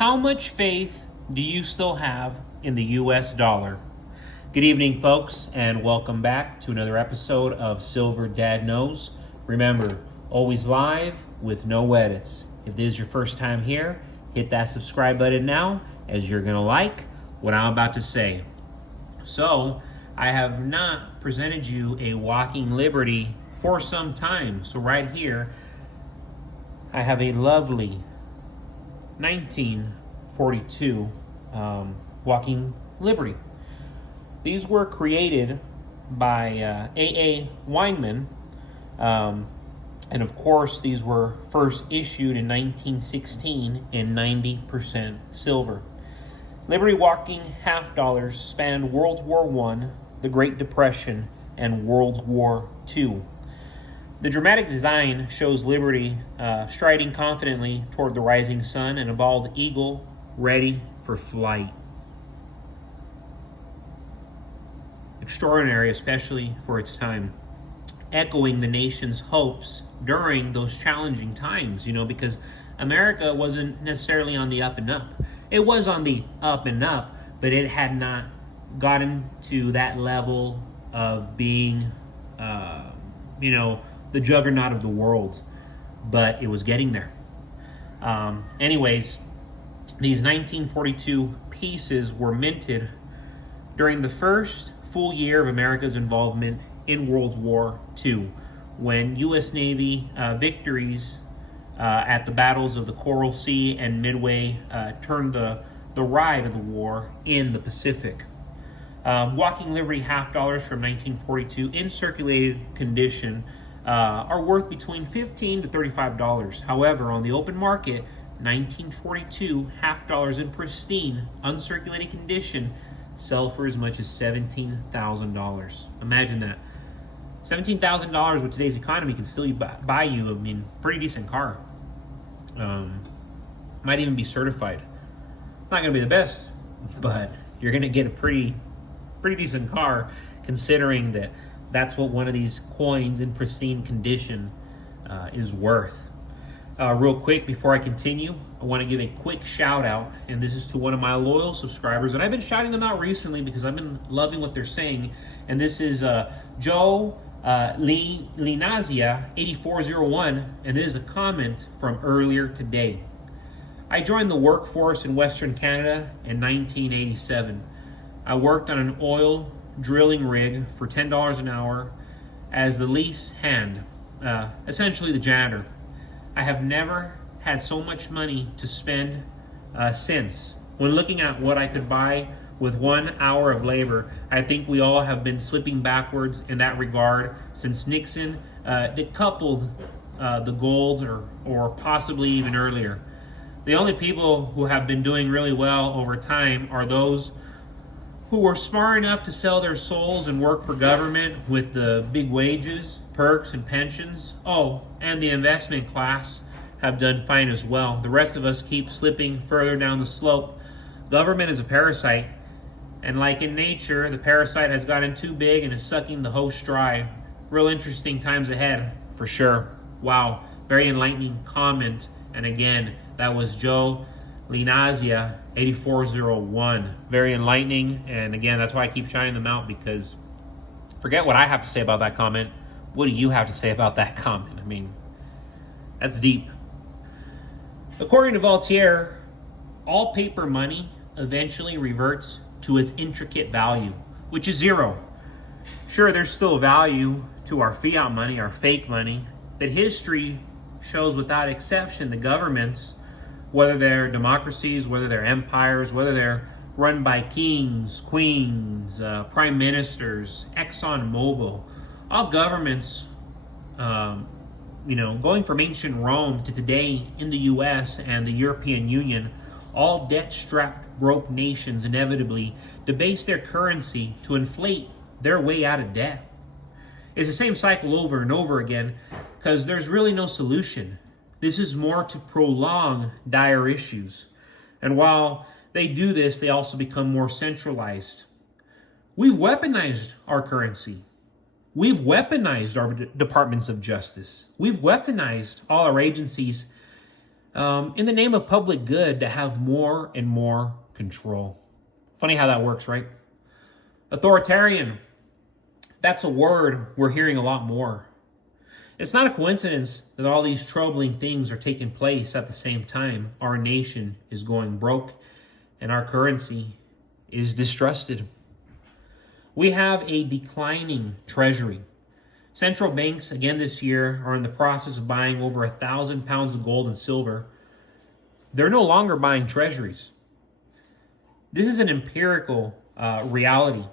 How much faith do you still have in the US dollar? Good evening, folks, and welcome back to another episode of Silver Dad Knows. Remember, always live with no edits. If this is your first time here, hit that subscribe button now, as you're going to like what I'm about to say. So, I have not presented you a walking liberty for some time. So right here, I have a lovely 1942 walking liberty. These were created by A.A. Weinman, and of course these were first issued in 1916 in 90% silver. Liberty walking half dollars spanned World War I, the Great Depression, and World War II. The dramatic design shows Liberty striding confidently toward the rising sun and a bald eagle ready for flight. Extraordinary, especially for its time, echoing the nation's hopes during those challenging times, because America wasn't necessarily on the up and up. It was on the up and up, but it had not gotten to that level of being, the juggernaut of the world, but it was getting there. Anyways, these 1942 pieces were minted during the first full year of America's involvement in World War II, when U.S. Navy victories at the battles of the Coral Sea and Midway turned the ride of the war in the Pacific. Walking Liberty half dollars from 1942 in circulated condition are worth between $15 to $35. However, on the open market, 1942 half dollars in pristine, uncirculated condition sell for as much as $17,000. Imagine that. $17,000 with today's economy can still buy you, pretty decent car. Might even be certified. It's not going to be the best, but you're going to get a pretty decent car, considering that that's what one of these coins in pristine condition is worth. Real quick, before I continue, I want to give a quick shout out, and this is to one of my loyal subscribers, and I've been shouting them out recently because I've been loving what they're saying, and this is Joe Linazia 8401, and this is a comment from earlier today. I joined the workforce in Western Canada in 1987. I worked on an oil drilling rig for $10 an hour as the lease hand, essentially the janitor. I have never had so much money to spend since. When looking at what I could buy with 1 hour of labor, I think we all have been slipping backwards in that regard since Nixon decoupled the gold or possibly even earlier. The only people who have been doing really well over time are those who were smart enough to sell their souls and work for government with the big wages, perks, and pensions. Oh, and the investment class have done fine as well. The rest of us keep slipping further down the slope. Government is a parasite, and like in nature, the parasite has gotten too big and is sucking the host dry. Real interesting times ahead, for sure. Wow, very enlightening comment. And again, that was Joe Linazia 8401. Very enlightening, and again, that's why I keep shouting them out, because forget what I have to say about that comment. What do you have to say about that comment? That's deep. According to Voltaire, all paper money eventually reverts to its intricate value, which is zero. Sure, there's still value to our fiat money, our fake money, but history shows without exception the governments, whether they're democracies, whether they're empires, whether they're run by kings, queens, prime ministers, ExxonMobil, all governments, going from ancient Rome to today in the U.S. and the European Union, all debt-strapped, broke nations inevitably debase their currency to inflate their way out of debt. It's the same cycle over and over again because there's really no solution. This is more to prolong dire issues. And while they do this, they also become more centralized. We've weaponized our currency. We've weaponized our departments of justice. We've weaponized all our agencies in the name of public good, to have more and more control. Funny how that works, right? Authoritarian, that's a word we're hearing a lot more. It's not a coincidence that all these troubling things are taking place at the same time. Our nation is going broke and our currency is distrusted. We have a declining treasury. Central banks, again this year, are in the process of buying over 1,000 pounds of gold and silver. They're no longer buying treasuries. This is an empirical reality.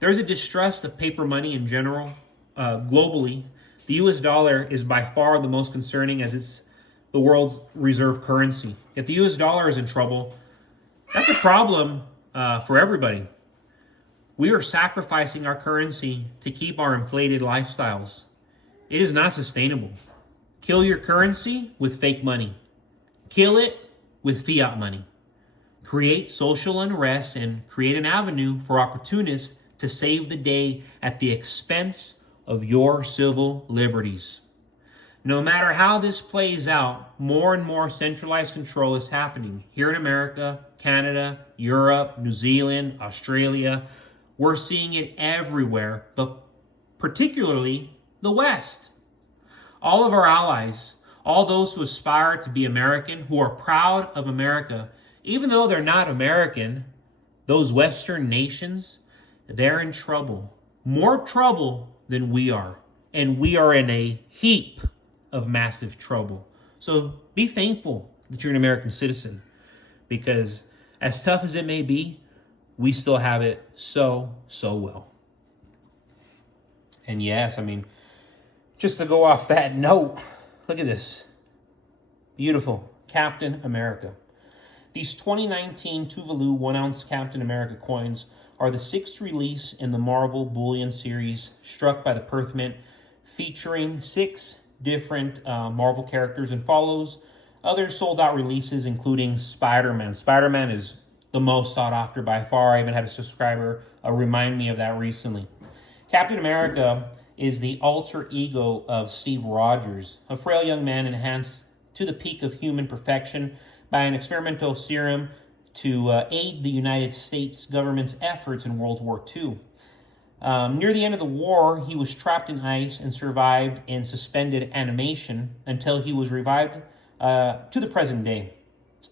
There's a distrust of paper money in general. Globally, the US dollar is by far the most concerning, as it's the world's reserve currency. If the US dollar is in trouble, that's a problem for everybody. We are sacrificing our currency to keep our inflated lifestyles. It is not sustainable. Kill your currency with fake money. Kill it with fiat money. Create social unrest and create an avenue for opportunists to save the day at the expense of your civil liberties. No matter how this plays out, more and more centralized control is happening here in America, Canada, Europe, New Zealand, Australia. We're seeing it everywhere, but particularly the West. All of our allies, all those who aspire to be American, who are proud of America, even though they're not American, those Western nations, they're in trouble. More trouble than we are. And we are in a heap of massive trouble. So be thankful that you're an American citizen, because as tough as it may be, we still have it so well. And yes, I mean, just to go off that note, look at this. Beautiful Captain America. These 2019 Tuvalu 1-ounce Captain America coins are the 6th release in the Marvel Bullion series, struck by the Perth Mint, featuring 6 different Marvel characters, and follows other sold-out releases, including Spider-Man. Spider-Man is the most sought after by far. I even had a subscriber remind me of that recently. Captain America is the alter ego of Steve Rogers, a frail young man enhanced to the peak of human perfection by an experimental serum to aid the United States government's efforts in World War II. Near the end of the war, he was trapped in ice and survived in suspended animation until he was revived to the present day.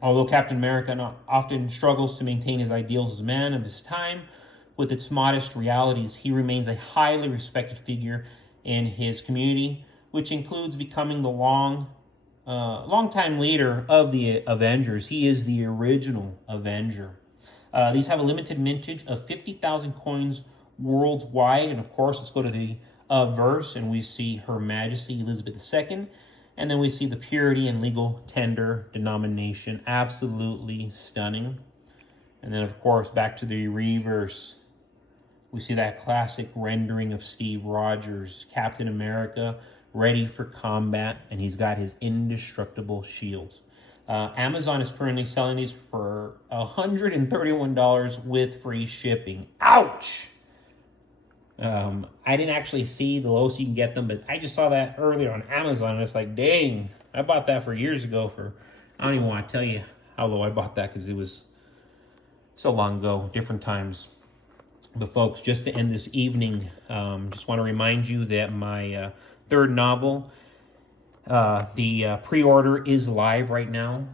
Although Captain America often struggles to maintain his ideals as a man of his time, with its modest realities, he remains a highly respected figure in his community, which includes becoming the longtime leader of the Avengers. He is the original Avenger. These have a limited mintage of 50,000 coins worldwide. And of course, let's go to the verse, and we see Her Majesty Elizabeth II. And then we see the purity and legal tender denomination. Absolutely stunning. And then, of course, back to the reverse. We see that classic rendering of Steve Rogers, Captain America, ready for combat, and he's got his indestructible shields. Amazon is currently selling these for $131 with free shipping. Ouch! I didn't actually see the lowest you can get them, but I just saw that earlier on Amazon, and it's like, dang, I bought that for years ago for, I don't even want to tell you how low I bought that, because it was so long ago, different times. But folks, just to end this evening, just want to remind you that my third novel, the pre-order is live right now.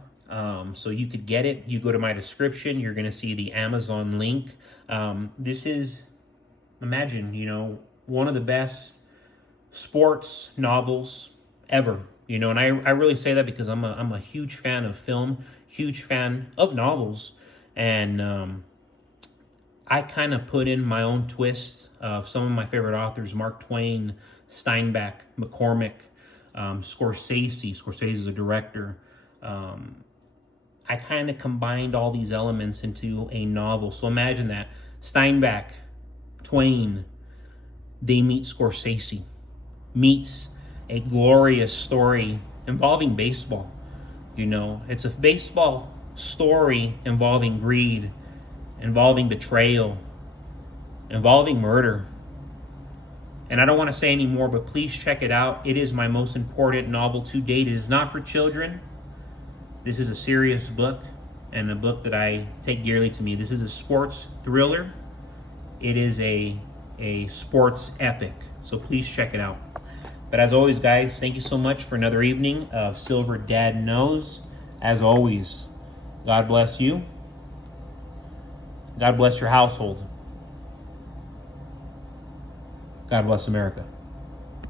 So you could get it. You go to my description, you're going to see the Amazon link. This is, imagine, one of the best sports novels ever. And I really say that because I'm a huge fan of film, huge fan of novels, and I kind of put in my own twist of some of my favorite authors: Mark Twain, Steinbeck, McCormick, Scorsese. Scorsese is a director. I kind of combined all these elements into a novel. So imagine that. Steinbeck, Twain, they meet Scorsese, meets a glorious story involving baseball. It's a baseball story involving greed, involving betrayal, involving murder. And I don't want to say any more, but please check it out. It is my most important novel to date. It is not for children. This is a serious book and a book that I take dearly to me. This is a sports thriller. It is a sports epic. So please check it out. But as always, guys, thank you so much for another evening of Silver Dad Knows. As always, God bless you. God bless your household. God bless America.